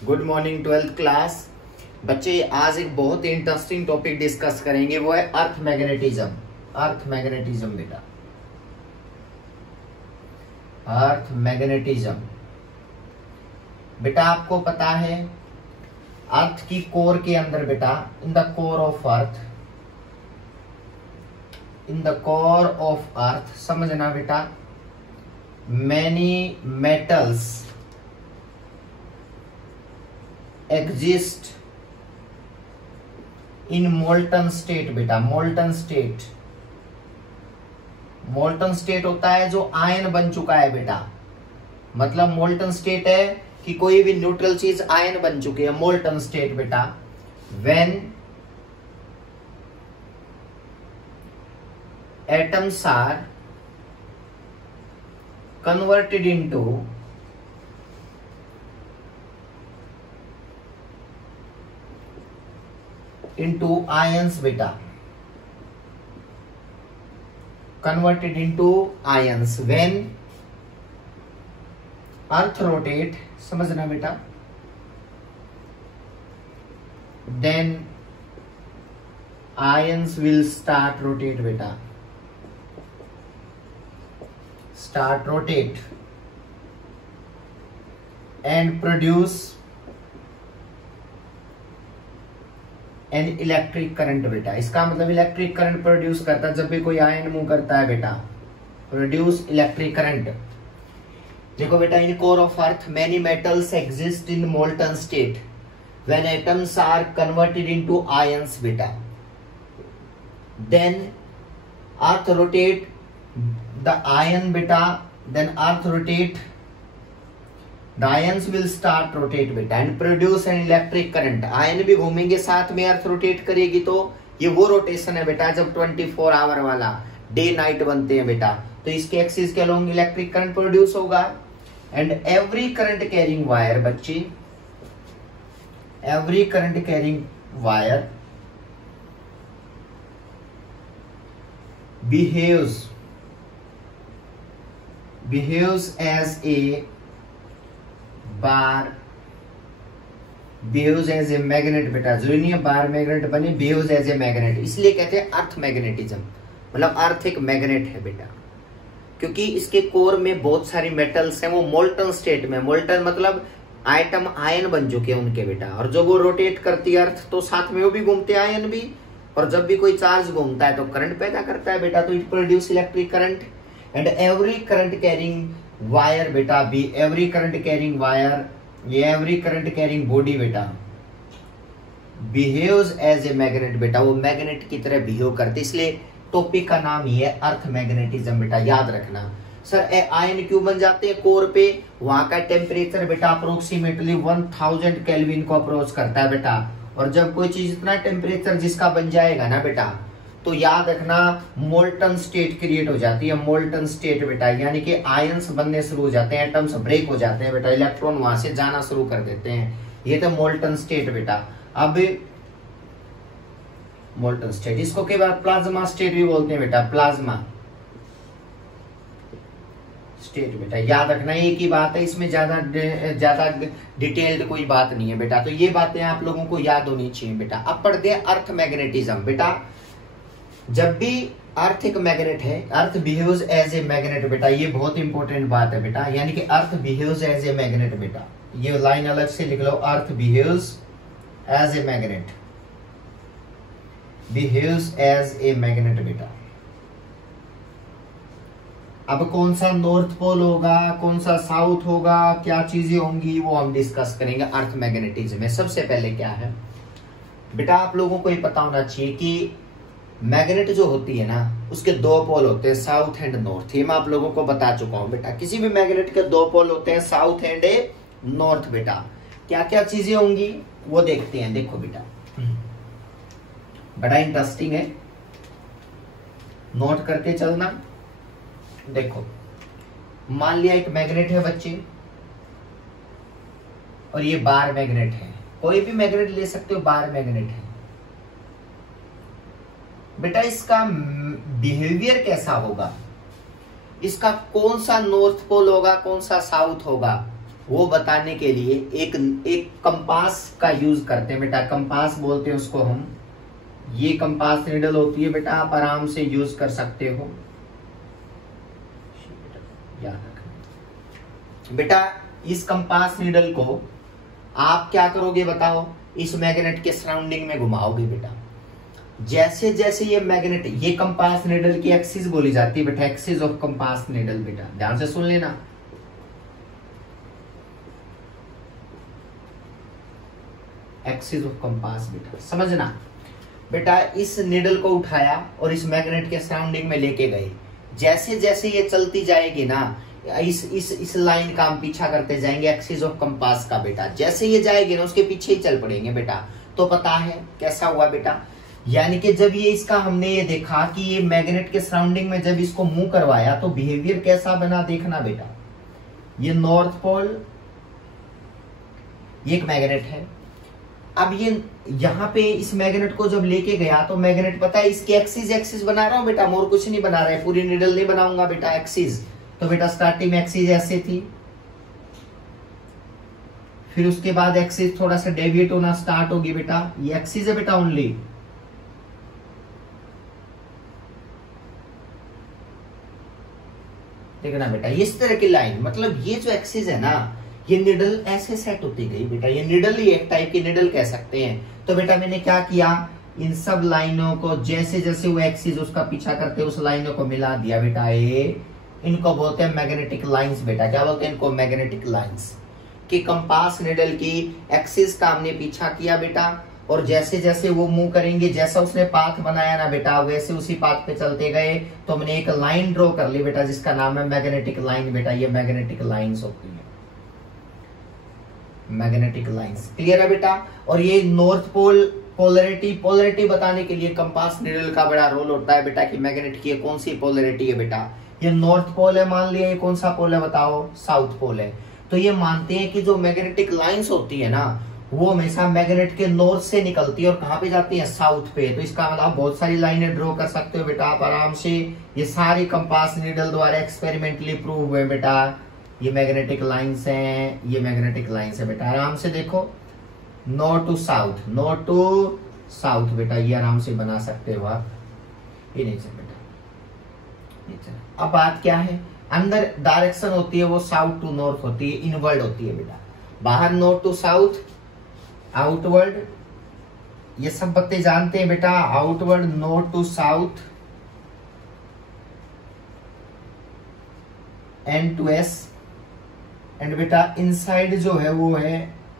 Good morning 12th class. बच्चे आज एक बहुत ही इंटरेस्टिंग टॉपिक डिस्कस करेंगे, वो है अर्थ मैग्नेटिज्म। अर्थ मैग्नेटिज्म बेटा, अर्थ मैग्नेटिज्म। बेटा आपको पता है अर्थ की कोर के अंदर बेटा, in the core of earth, in the core of अर्थ, समझना बेटा, many metals exist in molten state बेटा। molten state, molten state होता है जो आयन बन चुका है बेटा। मतलब molten state है कि कोई भी न्यूट्रल चीज आयन बन चुकी है, molten state बेटा। when atoms are converted into ions बेटा, converted into ions when earth rotate, समझना बेटा, then ions will start rotate बेटा, start rotate and produce an electric current बेटा। इसका मतलब इलेक्ट्रिक करंट प्रोड्यूस करता है जब भी कोई आयन मूव करता है बेटा, प्रोड्यूस इलेक्ट्रिक करंट। देखो बेटा, in core of earth many metals exist in molten state when atoms are converted into ions बेटा, then earth rotate the ion बेटा, then earth rotate the ions will start rotate बेटा and produce an electric current। Ion भी घूमेंगे साथ में, earth rotate करेगी, तो ये वो रोटेशन है बेटा जब 24 आवर वाला डे नाइट बनते हैं बेटा। तो इसके एक्सिस के अलोंग इलेक्ट्रिक करंट प्रोड्यूस होगा। And every current carrying wire बच्चे, every current carrying wire behaves as a bar, behaves as a magnet बेटा। जो नहीं है बार मैग्नेट बने, बिहेव्स एज ए मैग्नेट, इसलिए कहते हैं अर्थ मैग्नेटिज्म। मतलब अर्थ एक मैग्नेट है बेटा, क्योंकि इसके कोर में बहुत सारी मेटल्स हैं, वो मोल्टन स्टेट में, मोल्टन मतलब आइटम आयन बन चुके हैं उनके बेटा। और जब वो रोटेट करती है अर्थ, तो साथ में वो भी घूमते हैं आयन भी, और जब भी कोई चार्ज घूमता है तो करंट पैदा करता है बेटा, तो it produce electric current. And every current carrying wire बेटा, be every current carrying wire, ये एवरी करंट कैरिंग बॉडी बेटा बिहेव्स एज ए मैग्नेट बेटा, वो मैग्नेट की तरह बिहेव करते, इसलिए टॉपिक का नाम ही है अर्थ मैग्नेटिज्म बेटा, याद रखना। सर आयन क्यों बन जाते हैं कोर पे? वहां का टेम्परेचर बेटा अप्रोक्सीमेटली 1000 केल्विन को अप्रोच करता है बेटा। और जब कोई चीज इतना टेम्परेचर जिसका बन जाएगा ना बेटा, तो याद रखना मोल्टन स्टेट क्रिएट हो जाती है, मोल्टन स्टेट बेटा, यानी कि आयंस बनने शुरू हो जाते हैं, एटम्स ब्रेक हो जाते हैं बेटा, इलेक्ट्रॉन वहां से जाना शुरू कर देते हैं। ये तो मोल्टन स्टेट बेटा। अब मोल्टन स्टेट, इसको कई बार प्लाज्मा स्टेट भी बोलते हैं बेटा, प्लाज्मा स्टेट बेटा, याद रखना। एक ही बात है, इसमें ज्यादा डिटेल्ड कोई बात नहीं है बेटा। तो ये बातें आप लोगों को याद होनी चाहिए बेटा। अब पढ़ते हैं अर्थ मैग्नेटिज्म बेटा। जब भी अर्थ एक मैग्नेट है, earth behaves as a magnet बेटा, ये बहुत इंपॉर्टेंट बात है बेटा, यानी कि earth behaves as a magnet बेटा। ये लाइन अलग से लिख लो, earth behaves as a magnet, behaves as a magnet बेटा। अब कौन सा नॉर्थ पोल होगा, कौन सा साउथ होगा, क्या चीजें होंगी, वो हम डिस्कस करेंगे अर्थ मैग्नेटिज्म में। सबसे पहले क्या है बेटा, आप लोगों को ये पता होना चाहिए कि मैग्नेट जो होती है ना, उसके दो पोल होते हैं, साउथ एंड नॉर्थ। ये मैं आप लोगों को बता चुका हूं बेटा। किसी भी मैग्नेट के दो पोल होते हैं, साउथ एंड नॉर्थ बेटा। क्या क्या चीजें होंगी वो देखते हैं। देखो बेटा, बड़ा इंटरेस्टिंग है, नोट करके चलना। देखो, मान लिया एक मैग्नेट है बच्चे, और ये बार मैग्नेट है। कोई भी मैग्नेट ले सकते हो, बार मैग्नेट है बेटा। इसका बिहेवियर कैसा होगा, इसका कौन सा नॉर्थ पोल होगा, कौन सा साउथ होगा, वो बताने के लिए एक एक कंपास का यूज करते हैं बेटा। कंपास बोलते हैं उसको हम। ये कंपास नीडल होती है बेटा, आप आराम से यूज कर सकते हो, याद रखना बेटा। इस कंपास नीडल को आप क्या करोगे बताओ, इस मैग्नेट के सराउंडिंग में घुमाओगे बेटा। जैसे जैसे ये मैग्नेट, ये कंपास नीडल की एक्सिस बोली जाती है बेटा, एक्सिस ऑफ कंपास नीडल बेटा, ध्यान से सुन लेना। एक्सिस ऑफ कंपास बेटा, समझना बेटा। इस नीडल को उठाया और इस मैग्नेट के सराउंडिंग में लेके गए। जैसे जैसे ये चलती जाएगी ना, इस लाइन का हम पीछा करते जाएंगे, एक्सिस ऑफ कंपास का बेटा। जैसे ये जाएगी ना, उसके पीछे ही चल पड़ेंगे बेटा। तो पता है कैसा हुआ बेटा, यानी कि जब ये इसका हमने ये देखा कि ये मैग्नेट के सराउंडिंग में जब इसको मूव करवाया तो बिहेवियर कैसा बना, देखना बेटा। ये नॉर्थ पोल, ये एक मैग्नेट है। अब ये यहाँ पे इस मैग्नेट को जब लेके गया तो मैग्नेट, पता है, इसकी एक्सिस बना रहा हूं बेटा, और कुछ नहीं बना रहा है, पूरी नीडल नहीं बनाऊंगा बेटा, एक्सिस। तो बेटा स्टार्टिंग में एक्सिस ऐसे थी, फिर उसके बाद एक्सिस थोड़ा सा डेविएट होना स्टार्ट होगी बेटा। ये एक्सिस है बेटा ओनली। देखना बेटा, इस तरह की लाइन, मतलब ये जो एक्सिस है ना, ये निडल ऐसे सेट होती गई बेटा। ये निडल ही एक टाइप की निडल कह सकते हैं। तो बेटा मैंने क्या किया, इन सब लाइनों को जैसे जैसे वो एक्सिस उसका पीछा करते उस लाइनों को मिला दिया बेटा। ये इनको बोलते हैं मैग्नेटिक लाइंस बेटा। क्या बोलते हैं इनको, मैग्नेटिक लाइंस। कि कंपास निडल की एक्सिस का हमने पीछा किया बेटा, और जैसे जैसे वो मूव करेंगे, जैसा उसने पाथ बनाया ना बेटा, वैसे उसी पाथ पे चलते गए। तो हमने एक लाइन ड्रॉ कर ली बेटा, जिसका नाम है मैग्नेटिक लाइन बेटा। ये मैग्नेटिक लाइंस होती है, मैग्नेटिक लाइंस। क्लियर है बेटा। और ये नॉर्थ पोल पोलरिटी बताने के लिए कंपास निडल का बड़ा रोल होता है बेटा, कि मैग्नेट की कौन सी पोलरिटी है बेटा। ये नॉर्थ पोल है मान लिया, ये कौन सा पोल है बताओ, साउथ पोल है। तो ये मानते हैं कि जो मैग्नेटिक लाइंस होती है ना, वो हमेशा मैग्नेट के नॉर्थ से निकलती है और कहां पे जाती है, साउथ पे। तो इसका मतलब बहुत सारी लाइनें ड्रॉ कर सकते हो बेटा आप आराम से। ये सारी कंपास निडल द्वारा एक्सपेरिमेंटली प्रूव हुए बेटा। ये मैग्नेटिक लाइंस हैं, ये मैग्नेटिक लाइंस है बेटा, आराम से देखो। North to south, north to south बेटा, ये आराम से बना सकते हो आप। ये नीचे बेटा, नीचे। अब बात क्या है, अंदर डायरेक्शन होती है वो साउथ टू नॉर्थ होती है, इनवर्ड होती है बेटा। बाहर नॉर्थ टू साउथ, आउटवर्ड, ये सब बातें जानते हैं बेटा। Outward, north to south, N to S, and बेटा इनसाइड जो है वो है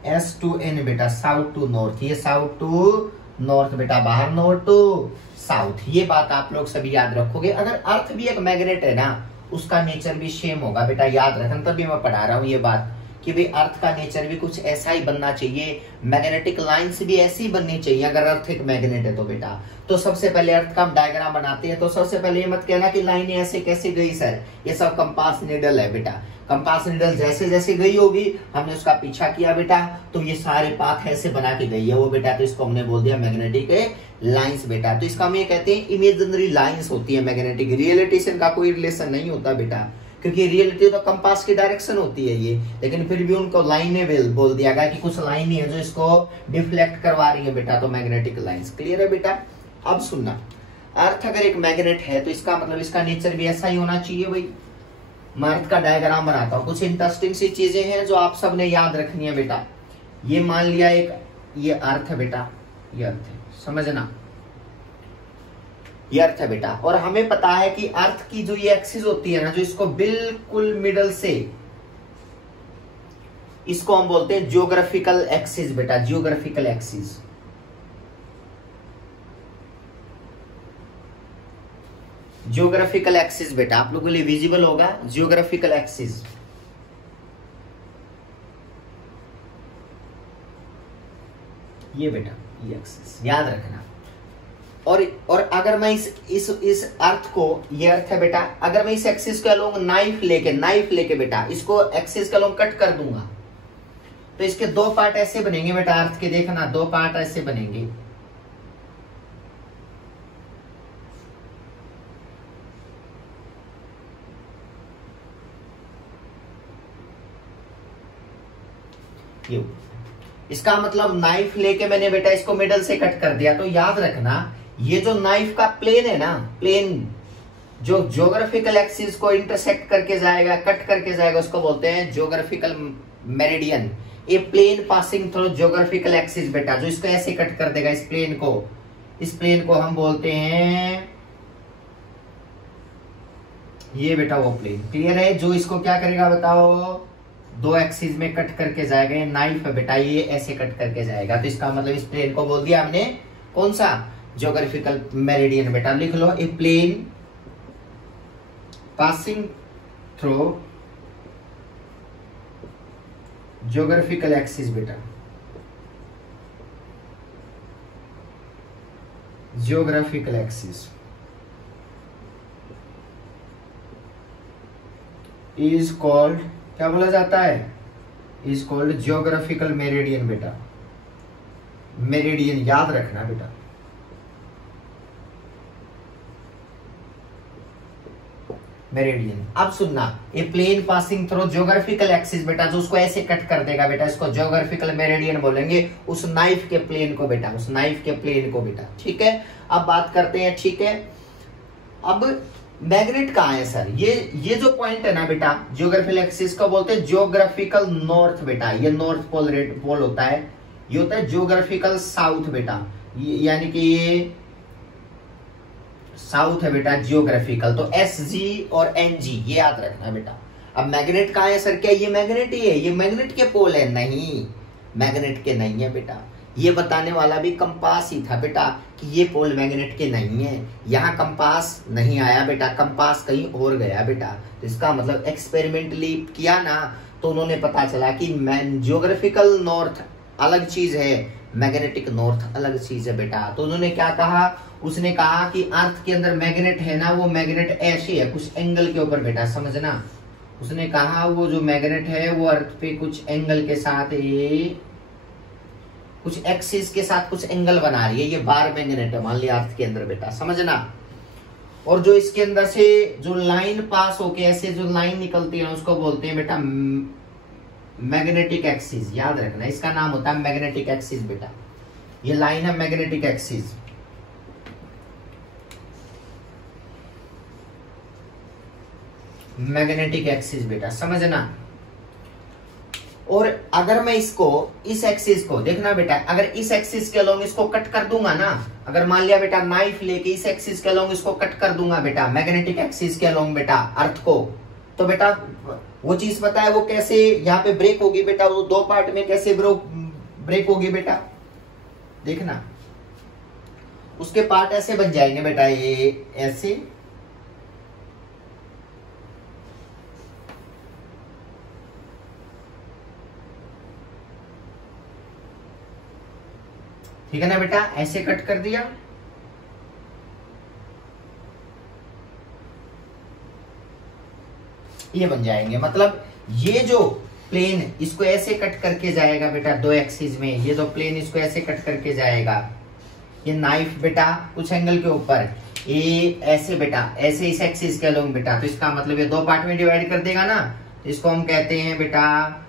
एस टू एन बेटा, साउथ टू नॉर्थ। ये साउथ टू नॉर्थ बेटा, बाहर नॉर्थ टू साउथ। ये बात आप लोग सभी याद रखोगे। अगर अर्थ भी एक मैग्नेट है ना, उसका नेचर भी सेम होगा बेटा, याद रखना। तभी मैं पढ़ा रहा हूं ये बात कि भाई अर्थ का नेचर भी कुछ ऐसा ही बनना चाहिए, मैग्नेटिक लाइंस भी ऐसी बननी चाहिए अगर अर्थ एक मैग्नेट है तो बेटा। तो सबसे पहले अर्थ का हम डायग्राम बनाते हैं। तो सबसे पहले ये मत कहना कि लाइनें ऐसे कैसे गई सर, ये सब कंपास निडल है बेटा। कंपास निडल जैसे जैसे गई होगी, हमने उसका पीछा किया बेटा, तो ये सारे पाथ ऐसे बना के गई है वो बेटा। तो इसको हमने बोल दिया मैग्नेटिक लाइंस बेटा। तो इसका हम ये कहते हैं इमेजिनरी लाइंस होती है मैग्नेटिक, रियलिटी से इनका कोई रिलेशन नहीं होता बेटा, क्योंकि रियलिटी तो कंपास की डायरेक्शन होती है ये। लेकिन फिर भी उनको लाइनें बोल दिया गया कि कुछ लाइनें हैं जो इसको डिफ्लेक्ट करवा रही है बेटा, तो मैग्नेटिक लाइंस। क्लियर है बेटा। अब सुनना, अर्थ अगर एक मैग्नेट है तो इसका मतलब इसका नेचर भी ऐसा ही होना चाहिए भाई। मैं अर्थ का डायग्राम बनाता हूँ, कुछ इंटरेस्टिंग सी चीजें हैं जो आप सबने याद रखनी है बेटा। ये मान लिया एक, ये अर्थ है बेटा, ये अर्थ है, समझना, ये अर्थ है बेटा। और हमें पता है कि अर्थ की जो ये एक्सिस होती है ना, जो इसको बिल्कुल मिडल से, इसको हम बोलते हैं जियोग्राफिकल एक्सिस बेटा, जियोग्राफिकल एक्सिस। जियोग्राफिकल एक्सिस बेटा आप लोगों के लिए विजिबल होगा, जियोग्राफिकल एक्सिस। ये बेटा ये एक्सिस याद रखना। और अगर मैं इस अर्थ को, ये अर्थ है बेटा, अगर मैं इस एक्सिस के अलोंग नाइफ लेके बेटा इसको एक्सिस के अलोंग कट कर दूंगा, तो इसके दो पार्ट ऐसे बनेंगे बेटा अर्थ के, देखना दो पार्ट ऐसे बनेंगे। ये इसका मतलब नाइफ लेके मैंने बेटा इसको मिडल से कट कर दिया। तो याद रखना ये जो नाइफ का प्लेन है ना, प्लेन जो ज्योग्राफिकल एक्सिस को इंटरसेक्ट करके जाएगा, कट करके जाएगा, उसको बोलते हैं geographical meridian. A plane passing through geographical axis बेटा, जो इसको ऐसे कट कर देगा इस प्लेन को हम बोलते हैं ये बेटा वो प्लेन। क्लियर है? जो इसको क्या करेगा बताओ, दो एक्सिस में कट करके जाएगा। ये नाइफ है बेटा, ये ऐसे कट करके जाएगा। तो इसका मतलब इस प्लेन को बोल दिया हमने कौन सा, ज्योग्राफिकल मेरिडियन बेटा। लिख लो, a plane passing through geographical axis बेटा, ज्योग्राफिकल एक्सिस इज कॉल्ड, क्या बोला जाता है, इज कॉल्ड ज्योग्राफिकल मेरिडियन बेटा। मेरिडियन याद रखना बेटा। मेरिडियन। अब सुनना, a plane passing through geographical axis बेटा, जो उसको ऐसे कट कर देगा बेटा, इसको ज्योग्राफिकल मेरिडियन बोलेंगे। उस नाइफ के प्लेन को बेटा, उस नाइफ के प्लेन को बेटा। ठीक है, अब बात करते हैं। ठीक है, अब मैग्नेट कहाँ है सर? ये जो पॉइंट है ना बेटा, ज्योग्राफिकल एक्सिस को बोलते हैं ज्योग्राफिकल नॉर्थ बेटा। ये नॉर्थ पोल होता है, ये होता है ज्योग्राफिकल साउथ बेटा, यानी कि ये साउथ है बेटा जियोग्राफिकल। तो SG और NG ये याद रखना बेटा। अब मैग्नेट कहाँ है सर? क्या ये मैग्नेट ही है? ये मैग्नेट के पोल है? नहीं, मैग्नेट के नहीं है बेटा। ये बताने वाला भी कंपास ही था बेटा कि ये पोल मैग्नेट के नहीं है। यहाँ कंपास नहीं आया बेटा, कंपास कहीं और गया बेटा। तो इसका मतलब एक्सपेरिमेंटली किया ना, तो उन्होंने पता चला कि जियोग्राफिकल नॉर्थ अलग चीज है, मैग्नेटिक नॉर्थ अलग चीज है बेटा। तो उन्होंने क्या कहा, उसने कहा कि अर्थ के अंदर मैग्नेट है ना, वो मैग्नेट ऐसे है कुछ एंगल के ऊपर बेटा, समझना। उसने कहा वो जो मैग्नेट है वो अर्थ पे कुछ एंगल के साथ, ये कुछ एक्सिस के साथ कुछ एंगल बना रही है। ये बार मैग्नेट है मान लिया अर्थ के अंदर बेटा, समझना। और जो इसके अंदर से जो लाइन पास होके ऐसे जो लाइन निकलती है उसको बोलते हैं बेटा मैग्नेटिक एक्सिस। याद रखना, इसका नाम होता है मैग्नेटिक एक्सिस बेटा। ये लाइन है मैग्नेटिक एक्सिस। मैग्नेटिक एक्सिस बेटा, समझना। और अगर मैं इसको, इस एक्सिस को देखना बेटा, अगर इस एक्सिस के अलोंग इसको कट कर दूंगा ना, अगर मान लिया बेटा नाइफ लेके इस एक्सिस के अलोंग इसको कट कर दूंगा बेटा, मैग्नेटिक एक्सिस के अलोंग बेटा अर्थ को, तो बेटा वो चीज पता है वो कैसे यहाँ पे ब्रेक होगी बेटा, वो दो पार्ट में कैसे ब्रेक होगी बेटा, देखना। उसके पार्ट ऐसे बन जाएंगे बेटा, ये ऐसे, ठीक है ना बेटा, ऐसे कट कर दिया। ये बन जाएंगे, मतलब ये जो प्लेन इसको ऐसे कट करके जाएगा बेटा दो एक्सिस में, ये जो प्लेन इसको ऐसे कट करके जाएगा, ये नाइफ बेटा कुछ एंगल के ऊपर, ये ऐसे बेटा ऐसे इस एक्सिस के अलोंग बेटा, तो इसका मतलब ये दो पार्ट में डिवाइड कर देगा ना, तो इसको हम कहते हैं बेटा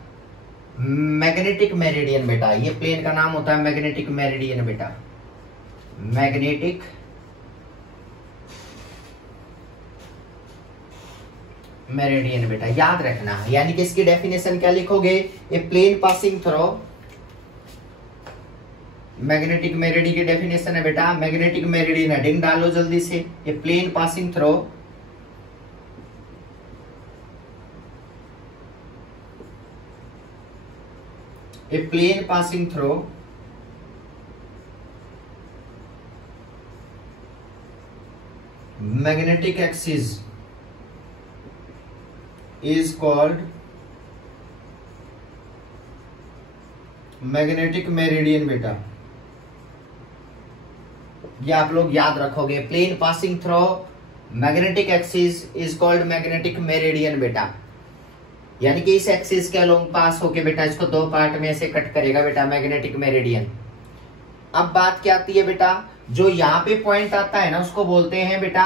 मैग्नेटिक मेरिडियन बेटा। ये प्लेन का नाम होता है मैग्नेटिक मेरिडियन बेटा, मैग्नेटिक मेरिडियन बेटा, याद रखना। यानी कि इसकी डेफिनेशन क्या लिखोगे, a plane passing through, magnetic meridian की डेफिनेशन है बेटा, मैग्नेटिक मेरिडियन हेडिंग डालो जल्दी से, ए प्लेन पासिंग थ्रू a plane passing through magnetic axis is called magnetic meridian बेटा। ये आप लोग याद रखोगे, plane passing through magnetic axis is called magnetic meridian बेटा। यानी कि इस एक्सिस के अलोंग पास होके बेटा इसको दो पार्ट में ऐसे कट करेगा बेटा मैग्नेटिक मेरिडियन। अब बात क्या आती है बेटा, जो यहाँ पे पॉइंट आता है ना उसको बोलते हैं बेटा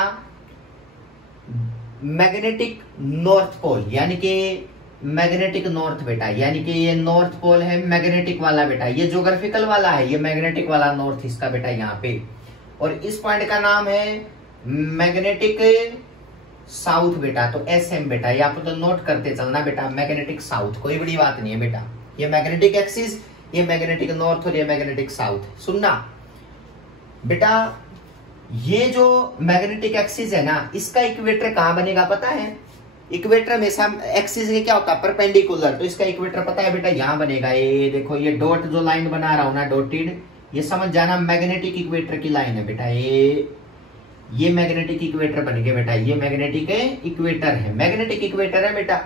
मैग्नेटिक नॉर्थ पोल। यानी कि मैग्नेटिक नॉर्थ बेटा, यानी कि ये नॉर्थ पोल है मैग्नेटिक वाला बेटा, ये ज्योग्राफिकल वाला है, ये मैग्नेटिक वाला नॉर्थ इसका बेटा यहाँ पे। और इस पॉइंट का नाम है मैग्नेटिक साउथ बेटा, तो SM बेटा, ये आप तो नोट करते चलना बेटा, मैग्नेटिक साउथ, कोई बड़ी बात नहीं है बेटा। ये मैग्नेटिक एक्सिस, ये मैग्नेटिक नॉर्थ और ये मैग्नेटिक साउथ। सुनना बेटा, ये जो मैग्नेटिक एक्सिस है ना, इसका इक्वेटर कहां बनेगा पता है? इक्वेटर हमेशा एक्सिस के क्या होता है? परपेंडिकुलर। तो इसका इक्वेटर पता है बेटा, यहां बनेगा। ये देखो, ये डॉट जो लाइन बना रहा हूं ना, डॉटेड, ये समझ जाना मैग्नेटिक इक्वेटर की लाइन है बेटा। ये मैग्नेटिक इक्वेटर बन गया बेटा, ये मैग्नेटिक इक्वेटर है, मैग्नेटिक इक्वेटर है बेटा।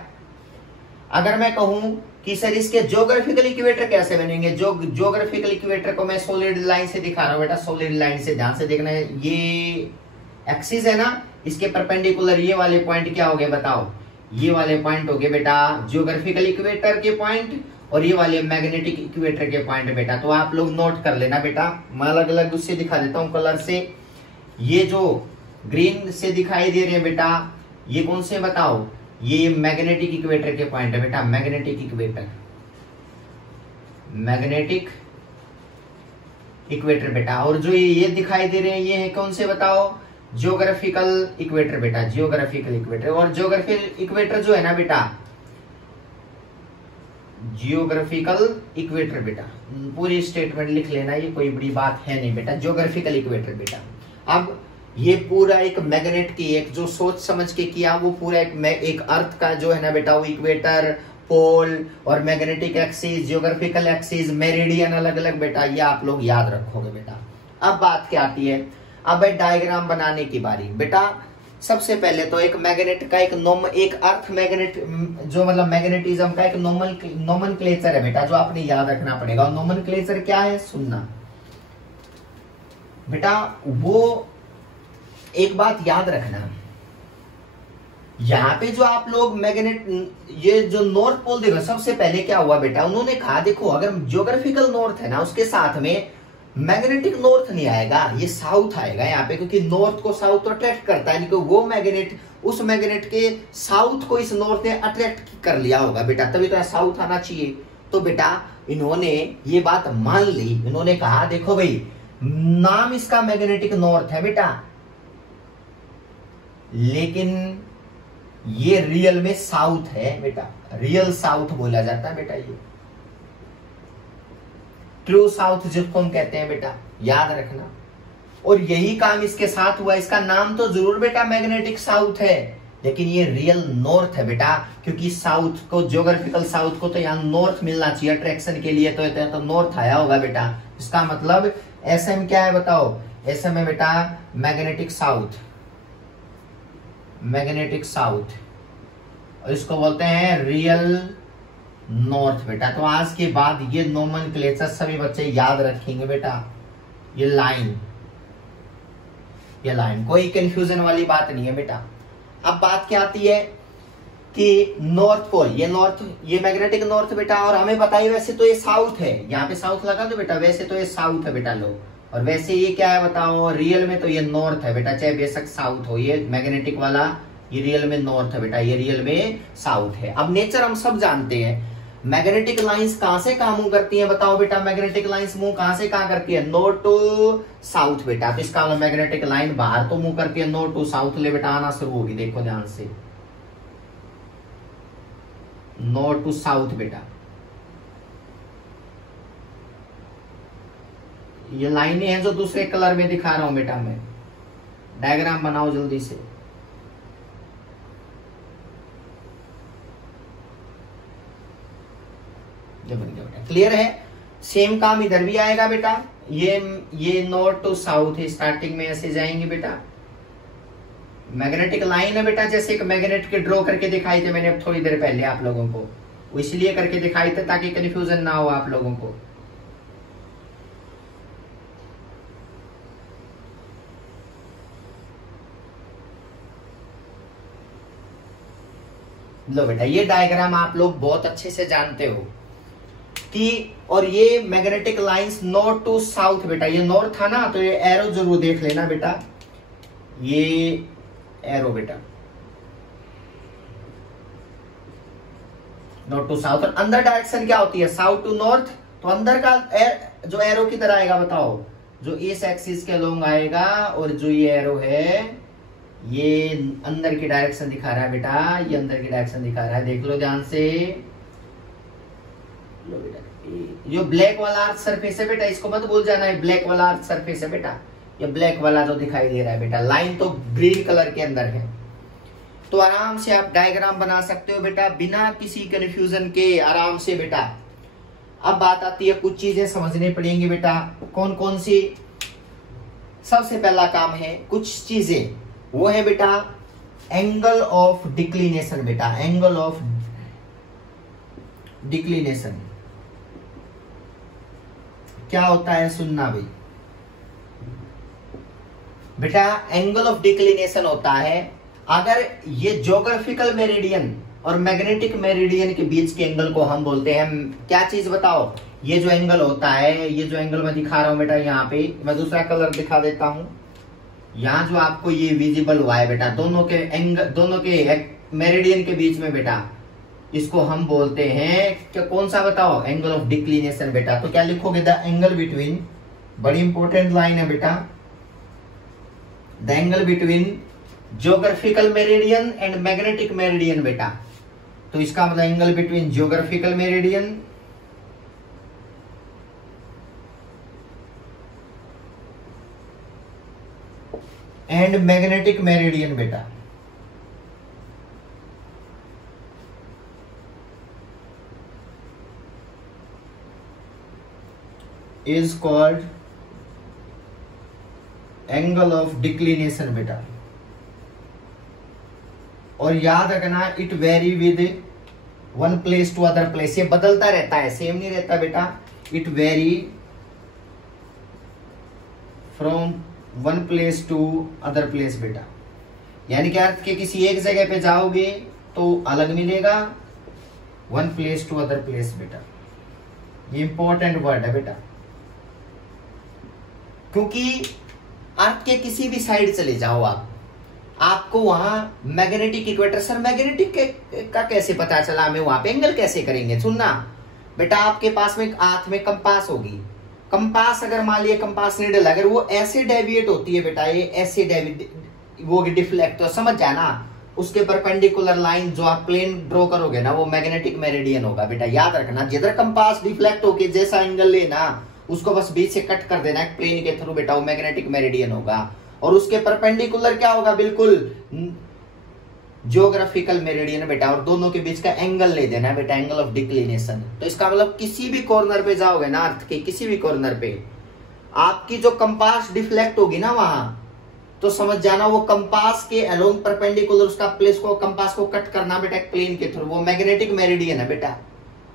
अगर मैं कहूं कि सर इसके ज्योग्राफिकल इक्वेटर कैसे बनेंगे, ज्योग्राफिकल इक्वेटर को मैं सॉलिड लाइन से दिखा रहा हूं बेटा, सॉलिड लाइन से ध्यान से देखना है। ये एक्सिस है ना, इसके परपेंडिकुलर ये वाले पॉइंट क्या हो गए बताओ? ये वाले पॉइंट हो गए बेटा ज्योग्राफिकल इक्वेटर के पॉइंट, और ये वाले मैग्नेटिक इक्वेटर के पॉइंट बेटा। तो आप लोग नोट कर लेना बेटा, मैं अलग अलग उससे दिखा देता हूं कलर से। ये जो ग्रीन से दिखाई दे रहे हैं बेटा, ये कौन से बताओ? ये मैग्नेटिक इक्वेटर के पॉइंट है बेटा, मैग्नेटिक इक्वेटर, मैग्नेटिक इक्वेटर बेटा। और जो ये दिखाई दे रहे हैं, ये है कौन से बताओ? ज्योग्राफिकल इक्वेटर बेटा, ज्योग्राफिकल इक्वेटर। और ज्योग्राफिकल इक्वेटर जो है ना बेटा, जियोग्राफिकल इक्वेटर बेटा, पूरी स्टेटमेंट लिख लेना, ये कोई बड़ी बात है नहीं बेटा, ज्योग्राफिकल इक्वेटर बेटा। अब ये पूरा एक मैग्नेट की एक जो सोच समझ के किया, वो पूरा एक अर्थ का जो है ना बेटा, वो इक्वेटर, पोल और magnetic axis, geographical axis, meridian अलग अलग बेटा, ये आप लोग याद रखोगे बेटा। अब बात क्या आती है? अब है डायग्राम बनाने की बारी बेटा। सबसे पहले तो एक मैग्नेट का एक अर्थ मैग्नेट जो मतलब मैग्नेटिज्म का एक नोमेनक्लेचर है बेटा, जो आपने याद रखना पड़ेगा। और नोमेनक्लेचर क्या है सुनना बेटा, वो एक बात याद रखना, यहाँ पे जो आप लोग मैग्नेट, ये जो नॉर्थ पोल देखो, सबसे पहले क्या हुआ बेटा, उन्होंने कहा देखो अगर ज्योग्राफिकल नॉर्थ है ना, उसके साथ में मैग्नेटिक नॉर्थ नहीं आएगा, ये साउथ आएगा यहाँ पे, क्योंकि नॉर्थ को साउथ तो अट्रैक्ट करता है, वो मैग्नेट उस मैग्नेट के साउथ को इस नॉर्थ ने अट्रैक्ट कर लिया होगा बेटा, तभी तो साउथ आना चाहिए। तो बेटा इन्होंने ये बात मान ली, इन्होंने कहा देखो भाई नाम इसका मैग्नेटिक नॉर्थ है बेटा, लेकिन ये रियल में साउथ है बेटा, रियल साउथ बोला जाता है बेटा, ये ट्रू साउथ जिसको हम कहते हैं बेटा, याद रखना। और यही काम इसके साथ हुआ, इसका नाम तो जरूर बेटा मैग्नेटिक साउथ है, लेकिन ये रियल नॉर्थ है बेटा, क्योंकि साउथ को, ज्योग्राफिकल साउथ को तो यहाँ नॉर्थ मिलना चाहिए अट्रैक्शन के लिए, तो नॉर्थ आया होगा बेटा। इसका मतलब SM क्या है बताओ? SM है बेटा मैग्नेटिक साउथ, मैग्नेटिक साउथ, और इसको बोलते हैं रियल नॉर्थ बेटा। तो आज के बाद ये नोमेनक्लेचर सभी बच्चे याद रखेंगे बेटा, ये लाइन कोई कंफ्यूजन वाली बात नहीं है बेटा। अब बात क्या आती है कि नॉर्थ पोल, ये मैग्नेटिक नॉर्थ बेटा, और हमें पता है वैसे तो ये साउथ है, यहाँ पे साउथ लगा दो बेटा, वैसे तो ये साउथ है बेटा लो, और वैसे ये क्या है बताओ? रियल में तो ये नॉर्थ है बेटा, चाहे बेशक साउथ हो, ये मैग्नेटिक वाला ये रियल में नॉर्थ है बेटा, ये रियल में साउथ है। अब नेचर हम सब जानते हैं, मैग्नेटिक लाइंस कहां से कहां मूव करती हैं बताओ बेटा? मैग्नेटिक लाइंस मूव कहां से कहां करती है? नॉर्थ टू साउथ बेटा। तो इसका मतलब मैग्नेटिक लाइन बाहर तो मूव करती है, नॉर्थ टू साउथ ले बेटा आना शुरू होगी, देखो ध्यान से, नॉर्थ टू साउथ बेटा। ये लाइनें हैं जो दूसरे कलर में दिखा रहा हूं बेटा मैं, डायग्राम बनाओ जल्दी से। क्लियर है? सेम काम इधर भी आएगा बेटा, ये नॉर्थ टू साउथ स्टार्टिंग में ऐसे जाएंगे बेटा, मैग्नेटिक लाइन है बेटा, जैसे एक मैग्नेट के ड्रॉ करके दिखाई थे मैंने थोड़ी देर पहले आप लोगों को, वो इसलिए करके दिखाई थे ताकि कंफ्यूजन ना हो आप लोगों को। लो बेटा, ये डायग्राम आप लोग बहुत अच्छे से जानते हो कि, और ये magnetic lines north to south बेटा, ये नॉर्थ था ना, तो ये एरो जरूर देख लेना बेटा, ये एरो बेटा, नॉर्थ टू साउथ। और अंदर डायरेक्शन क्या होती है, साउथ टू नॉर्थ। तो अंदर का जो एरो की तरह आएगा बताओ, जो इस एक्सिस के अलोंग आएगा, और जो ये एरो है ये अंदर की डायरेक्शन दिखा रहा है बेटा, ये अंदर की डायरेक्शन दिखा रहा है, देख लो ध्यान से। लो बेटा, जो ब्लैक वाला अर्थ सरफेस है बेटा, इसको मत भूल जाना है, ब्लैक वाला अर्थ सरफेस है बेटा। ये ब्लैक वाला जो दिखाई दे रहा है बेटा, लाइन तो ग्रीन कलर के अंदर है। तो आराम से आप डायग्राम बना सकते हो बेटा, बिना किसी कंफ्यूजन के, आराम से बेटा। अब बात आती है, कुछ चीजें समझने पड़ेंगी बेटा। कौन कौन सी? सबसे पहला काम है कुछ चीजें, वो है बेटा एंगल ऑफ डिक्लिनेशन बेटा, एंगल ऑफ डिक्लिनेशन क्या होता है, सुनना भाई बेटा। एंगल ऑफ डिक्लिनेशन होता है अगर ये ज्योग्राफिकल मेरिडियन और मैग्नेटिक मेरिडियन के बीच के एंगल को हम बोलते हैं क्या चीज बताओ, ये जो एंगल होता है, ये जो एंगल मैं दिखा रहा हूं बेटा, यहाँ पे मैं दूसरा कलर दिखा देता हूं। यहाँ जो आपको ये विजिबल हुआ है बेटा, दोनों के एंगल, दोनों के मेरिडियन के बीच में बेटा, इसको हम बोलते हैं क्या, कौन सा बताओ, एंगल ऑफ डिक्लिनेशन बेटा। तो क्या लिखोगे, द एंगल बिटवीन, बड़ी इंपॉर्टेंट लाइन है बेटा, the angle between geographical meridian and magnetic meridian बेटा। तो इसका मतलब angle between geographical meridian and magnetic meridian बेटा is called angle of declination बेटा। और याद रखना, it vary with one place to other place, ये बदलता रहता है, सेम नहीं रहता बेटा। It vary from one place to other place बेटा, यानी कि अर्थ के किसी एक जगह पे जाओगे तो अलग मिलेगा, one place to other place बेटा। ये इंपॉर्टेंट वर्ड है बेटा, क्योंकि अर्थ के किसी भी साइड चले जाओ आप, आपको वहां मैग्नेटिक इक्वेटर, सर मैग्नेटिक का कैसे पता चला, हमें वहां पे एंगल कैसे करेंगे। सुनना बेटा, आपके पास में हाथ में कंपास होगी, कंपास अगर मान लिया कंपास नीडल अगर वो ऐसे डेविएट होती है बेटा, ये ऐसे डेविएट वो डिफ्लेक्ट, तो समझ जाना उसके परपेंडिकुलर लाइन जो आप प्लेन ड्रॉ करोगे ना, वो मैग्नेटिक मेरिडियन होगा बेटा। याद रखना, जिधर कंपास डिफ्लेक्ट होके जैसा एंगल लेना, उसको बस बीच से कट कर देना है प्लेन के थ्रू बेटा, वो मैग्नेटिक मेरिडियन होगा। और उसके परपेंडिकुलर क्या होगा, बिल्कुल ज्योग्राफिकल मेरिडियन बेटा। और दोनों के बीच का एंगल ले देना बेटा, एंगल ऑफ डिक्लिनेशन। तो इसका मतलब किसी भी कॉर्नर पे जाओगे ना, अर्थ के किसी भी कॉर्नर पे, आपकी जो कंपास डिफ्लेक्ट होगी ना वहां, तो समझ जाना वो कंपास के अलोंग परपेंडिकुलर उसका प्लेस को, कंपास को कट करना बेटा एक प्लेन के थ्रू, वो मैग्नेटिक मेरिडियन है बेटा।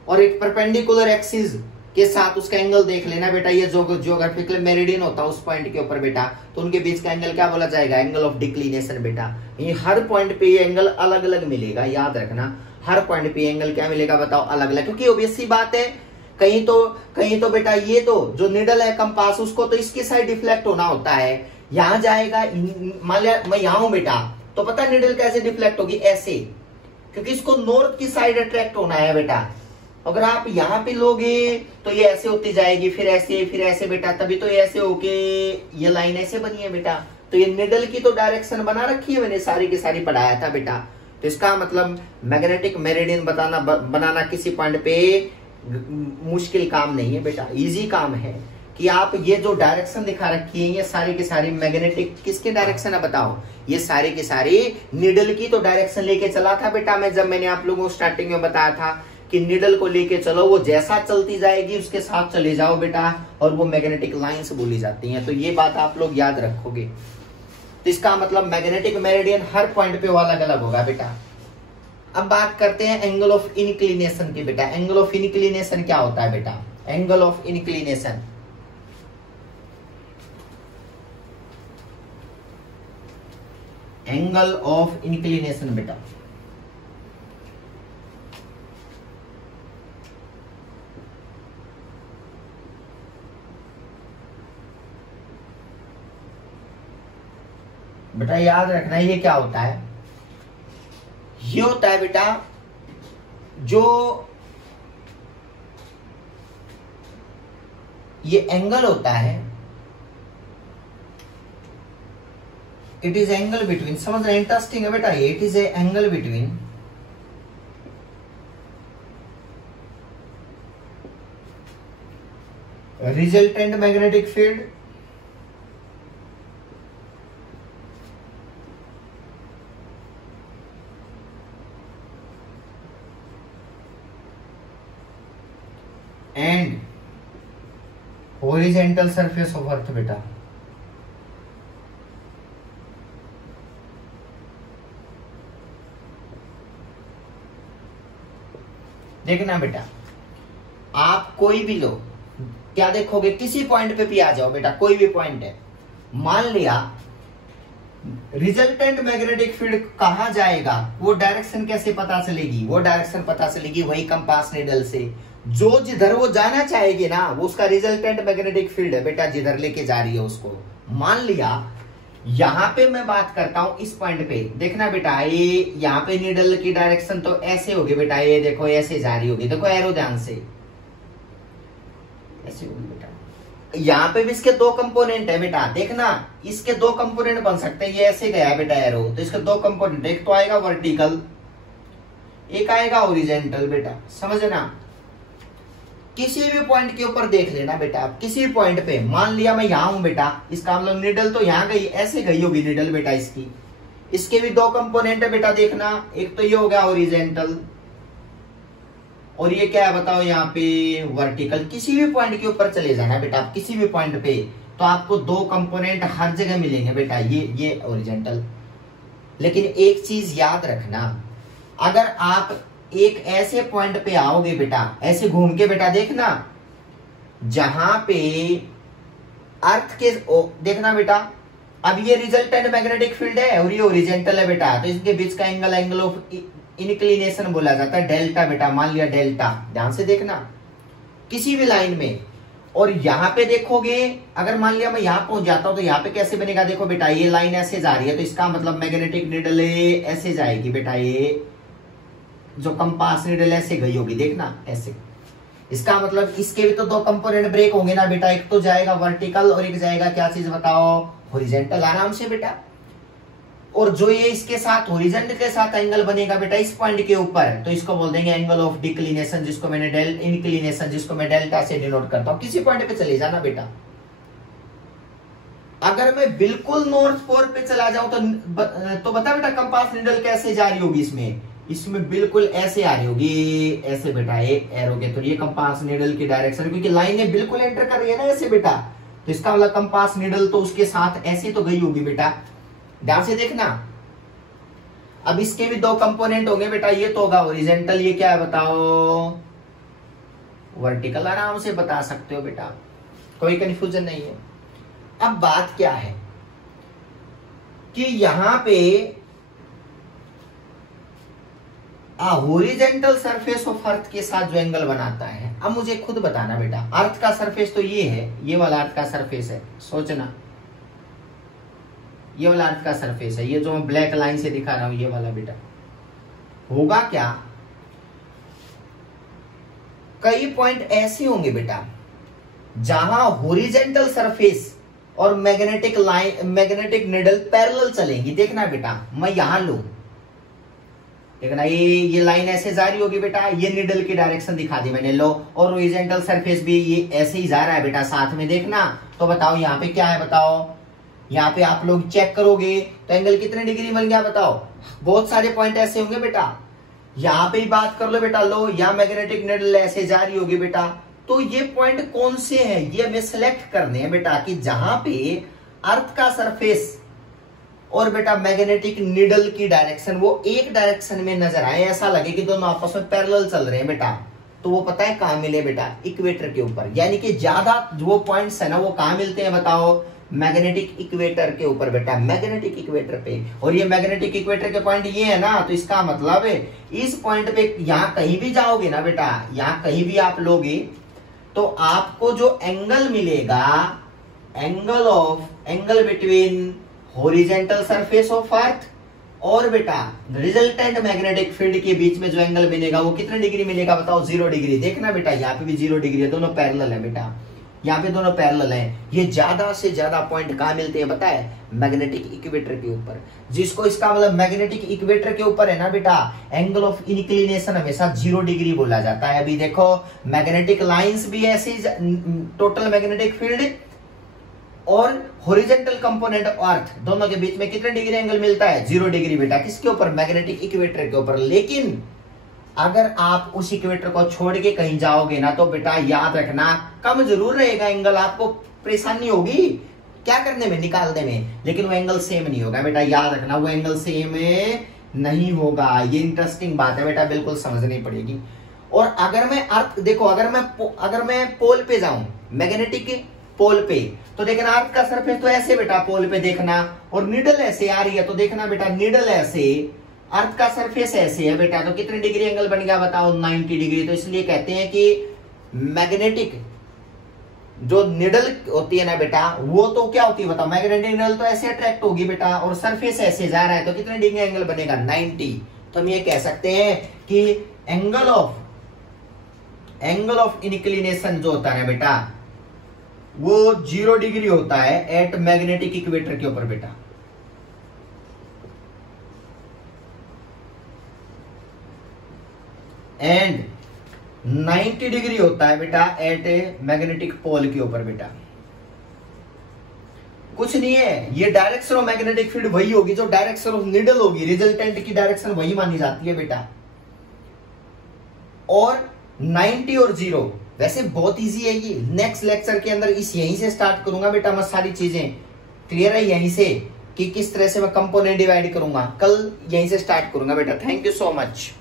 और एक परपेंडिकुलर एक्सिस के साथ उसका एंगल देख लेना बेटा, ये जो ज्योग्राफिकल मेरिडियन होता है उस पॉइंट के ऊपर बेटा, तो उनके बीच का एंगल क्या बोला जाएगा, एंगल ऑफ डिक्लिनेशन बेटा। ये हर पॉइंट पे ये एंगल अलग अलग मिलेगा, याद रखना, हर पॉइंट पे एंगल क्या मिलेगा बताओ, अलग अलग। क्योंकि ऑब्वियस सी बात है, कहीं तो बेटा ये तो जो निडल है कंपास, उसको तो इसकी साइड डिफ्लेक्ट होना होता है, यहां जाएगा, मान लिया मैं यहां हूं बेटा, तो पता निडल कैसे डिफ्लेक्ट होगी, ऐसे, क्योंकि इसको नॉर्थ की साइड अट्रैक्ट होना है बेटा। अगर आप यहाँ पे लोगे तो ये ऐसे होती जाएगी, फिर ऐसे बेटा, तभी तो ये ऐसे होके ये लाइन ऐसे बनी है बेटा। तो ये निडल की तो डायरेक्शन बना रखी है, मैंने सारी की सारी पढ़ाया था बेटा। तो इसका मतलब मैग्नेटिक मेरिडियन बनाना किसी पॉइंट पे मुश्किल काम नहीं है बेटा, इजी काम है। कि आप ये जो डायरेक्शन दिखा रखी है, ये सारी की सारी मैग्नेटिक किसके डायरेक्शन है बताओ, ये सारी की सारी निडल की तो डायरेक्शन लेके चला था बेटा मैं, जब मैंने आप लोगों को स्टार्टिंग में बताया था कि निडल को लेके चलो, वो जैसा चलती जाएगी उसके साथ चले जाओ बेटा, और वो मैग्नेटिक लाइंस बोली जाती हैं। तो ये बात आप लोग याद रखोगे। तो इसका मतलब मैग्नेटिक मेरिडियन हर पॉइंट पे अलग अलग होगा बेटा। अब बात करते हैं एंगल ऑफ इंक्लिनेशन की बेटा। एंगल ऑफ इंक्लिनेशन क्या होता है बेटा, angle of inclination, angle of inclination बेटा याद रखना, ये क्या होता है, ये होता है बेटा जो ये एंगल होता है, इट इज एंगल बिटवीन, समझ रहे, इंटरेस्टिंग है बेटा ये, it is A angle between resultant magnetic field and horizontal surface of earth बेटा। देखना बेटा, आप कोई भी लो, क्या देखोगे, किसी पॉइंट पे भी आ जाओ बेटा, कोई भी पॉइंट है, मान लिया रिजल्टेंट मैग्नेटिक फील्ड कहां जाएगा, वो डायरेक्शन कैसे पता चलेगी, वो डायरेक्शन पता चलेगी वही कंपास नीडल से, जो जिधर वो जाना चाहेगी ना, वो उसका रिजल्टेंट मैग्नेटिक फील्ड है बेटा, जिधर लेके जा रही है उसको। मान लिया यहां पे मैं बात करता हूं इस पॉइंट पे, देखना बेटा, ये यहाँ पे नीडल की डायरेक्शन तो ऐसे होगी बेटा, ये देखो ऐसे जा रही होगी, देखो एरो ध्यान से ऐसे होगी बेटा। यहाँ पे भी इसके दो कंपोनेंट है बेटा, देखना इसके दो कंपोनेंट बन सकते हैं, ये ऐसे गया है बेटा एरो, तो इसके दो कंपोनेंट, एक तो आएगा वर्टिकल, एक आएगा हॉरिजॉन्टल बेटा, समझना। किसी भी पॉइंट के ऊपर देख लेना बेटा, आप किसी भी पॉइंट पे, मान लिया मैं यहां हूं बेटा, इसका मतलब निडल तो यहां गई, ऐसे गई होगी निडल बेटा इसकी, इसके भी दो कंपोनेंट है बेटा, देखना, एक तो ये हो गया हॉरिजॉन्टल और ये क्या है बताओ यहाँ पे वर्टिकल। किसी भी पॉइंट के ऊपर चले जाना बेटा आप, किसी भी पॉइंट पे, तो आपको दो कंपोनेंट हर जगह मिलेंगे बेटा, ये हॉरिजॉन्टल। लेकिन एक चीज याद रखना, अगर आप एक ऐसे पॉइंट पे आओगे बेटा, ऐसे घूम के बेटा, देखना जहां पे अर्थ के, देखना बेटा, अब ये रिजल्टेंट मैग्नेटिक फील्ड है और ये हॉरिजॉन्टल है बेटा, तो इसके बीच का एंगल ऑफ इंक्लिनेशन बोला जाता है डेल्टा बेटा, मान लिया डेल्टा, ध्यान से देखना किसी भी लाइन में। और यहां पे देखोगे, अगर मान लिया मैं यहां पहुंच जाता हूं तो यहां पे कैसे बनेगा, देखो बेटा ये लाइन ऐसे जा रही है, तो इसका मतलब मैग्नेटिक नीडल ऐसे जाएगी बेटा, ये जो कंपास नीडल ऐसे गई होगी, देखना ऐसे, इसका मतलब इसके भी तो दो कंपोनेंट ब्रेक होंगे ना बेटा, एक तो जाएगा वर्टिकल और एक जाएगा क्या चीज बताओ, हॉरिजॉन्टल, आराम से बेटा। और जो ये इसके साथ हॉरिजॉन्टल के साथ एंगल बनेगा बेटा इस पॉइंट के ऊपर, तो इसको बोल देंगे एंगल ऑफ डिक्लिनेशन, जिसको मैंने इंक्लिनेशन, जिसको मैं डेल्टा से डिनोट करता हूं। किसी पॉइंट पे चले जाना बेटा, अगर मैं बिल्कुल नॉर्थ पोल पे चला जाऊं तो बता बेटा कंपास नीडल कैसे जा रही होगी, इसमें बिल्कुल ऐसे आ रही होगी, ऐसे बेटा, एक एरो के, तो ये कंपास नीडल की डायरेक्शन, क्योंकि लाइनें बिल्कुल एंटर कर रही है ना ऐसे बेटा, तो इसका मतलब कंपास नीडल तो उसके साथ ऐसे तो गई होगी बेटा, ध्यान से देखना। अब इसके भी दो कंपोनेंट होंगे बेटा, ये तो होगा हॉरिजॉन्टल, ये क्या है बताओ वर्टिकल, आराम से बता सकते हो बेटा, कोई कंफ्यूजन नहीं है। अब बात क्या है कि यहां पे हॉरिजॉन्टल सरफेस ऑफ अर्थ के साथ जो एंगल बनाता है, अब मुझे खुद बताना बेटा, अर्थ का सरफेस तो ये है, ये वाला अर्थ का सरफेस है, सोचना ये वाला अर्थ का सरफेस है, ये जो मैं ब्लैक लाइन से दिखा रहा हूं ये वाला बेटा, होगा क्या, कई पॉइंट ऐसे होंगे बेटा जहां हॉरिजॉन्टल सरफेस और magnetic line, magnetic needle parallel चलेंगी। देखना बेटा, मैं यहां लू, देखना ये लाइन ऐसे जा रही होगी बेटा, ये निडल की डायरेक्शन दिखा दी मैंने, लो, और हॉरिजॉन्टल सरफेस भी ये ऐसे ही जा रहा है बेटा साथ में, देखना। तो बताओ यहाँ पे क्या है बताओ, यहाँ पे आप लोग चेक करोगे तो एंगल कितने डिग्री बन गया बताओ, बहुत सारे पॉइंट ऐसे होंगे बेटा, यहाँ पे ही बात कर लो बेटा, लो यहाँ मैग्नेटिक निडल ऐसे जा रही होगी बेटा, तो ये पॉइंट कौन से हैं, ये हमें सिलेक्ट करने हैं बेटा, कि जहां पे अर्थ का सरफेस और बेटा मैग्नेटिक निडल की डायरेक्शन वो एक डायरेक्शन में नजर आए, ऐसा लगे कि दोनों आपस में पैरेलल चल रहे हैं बेटा, तो वो पता है कहां मिले बेटा, इक्वेटर के ऊपर, यानी कि ज्यादा जो पॉइंट्स है ना वो कहां मिलते हैं बताओ, मैग्नेटिक इक्वेटर के ऊपर बेटा, मैग्नेटिक इक्वेटर पे। और ये मैग्नेटिक इक्वेटर के पॉइंट ये है ना, तो इसका मतलब है इस पॉइंट पे यहाँ कहीं भी जाओगे ना बेटा, यहाँ कहीं भी आप लोगे तो आपको जो एंगल मिलेगा, angle between horizontal surface of earth और बेटा रिजल्टेंट मैग्नेटिक फील्ड के बीच में जो एंगल मिलेगा वो कितने डिग्री मिलेगा बताओ? 0 डिग्री। देखना बेटा यहाँ पे भी 0 डिग्री है, दोनों पैरेलल है बेटा, यहाँ पे दोनों पैरेलल हैं। ये ज्यादा से ज्यादा पॉइंट कहाँ मिलते हैं पता है? मैग्नेटिक इक्वेटर के ऊपर। जिसको इसका मतलब मैग्नेटिक इक्वेटर के ऊपर है ना बेटा, एंगल ऑफ इंक्लिनेशन हमेशा 0 डिग्री बोला जाता है। अभी देखो मैग्नेटिक लाइंस भी ऐसी, टोटल मैग्नेटिक फील्ड और हॉरिजॉन्टल कंपोनेंट अर्थ दोनों के बीच में कितने डिग्री एंगल मिलता है? 0 डिग्री बेटा। किसके ऊपर? मैग्नेटिक इक्वेटर के ऊपर। लेकिन अगर आप उस इक्वेटर को छोड़ के कहीं जाओगे ना तो बेटा याद रखना कम जरूर रहेगा एंगल, आपको परेशानी होगी क्या करने में, निकालने में, लेकिन वो एंगल सेम नहीं होगा बेटा। याद रखना वो एंगल सेम नहीं होगा। ये इंटरेस्टिंग बात है बेटा, बिल्कुल समझनी पड़ेगी। और अगर मैं अर्थ देखो, अगर मैं पोल पे जाऊं, मैग्नेटिक पोल पे, तो देखना अर्थ का सरफेस तो ऐसे बेटा पोल पे देखना, और नीडल ऐसे आ रही है तो देखना बेटा नीडल ऐसे, अर्थ का सरफेस ऐसे है बेटा, तो कितने डिग्री एंगल बन गया बताओ? 90 डिग्री। तो इसलिए कहते हैं कि मैग्नेटिक जो निडल होती है ना बेटा, वो तो क्या होती है बताओ? मैग्नेटिक निडल तो ऐसे अट्रैक्ट होगी बेटा, और सरफेस ऐसे जा रहा है तो कितने डिग्री एंगल बनेगा? 90। तो हम ये कह सकते हैं कि एंगल ऑफ इंक्लिनेशन जो होता है ना बेटा, वो 0 डिग्री होता है एट मैग्नेटिक इक्वेटर के ऊपर बेटा। एंड 90 डिग्री होता है बेटा एट मैग्नेटिक पोल के ऊपर बेटा। कुछ नहीं है, ये डायरेक्शन ऑफ मैग्नेटिक फील्ड वही होगी जो डायरेक्शन ऑफ निडल होगी, रिजल्टेंट की डायरेक्शन वही मानी जाती है बेटा। और 90 और 0 वैसे बहुत इजी है ये। नेक्स्ट लेक्चर के अंदर यहीं से स्टार्ट करूंगा बेटा मैं सारी चीजें, क्लियर है? यहीं से कि किस तरह से मैं कंपोनेंट डिवाइड करूंगा, कल यहीं से स्टार्ट करूंगा बेटा। Thank you so much.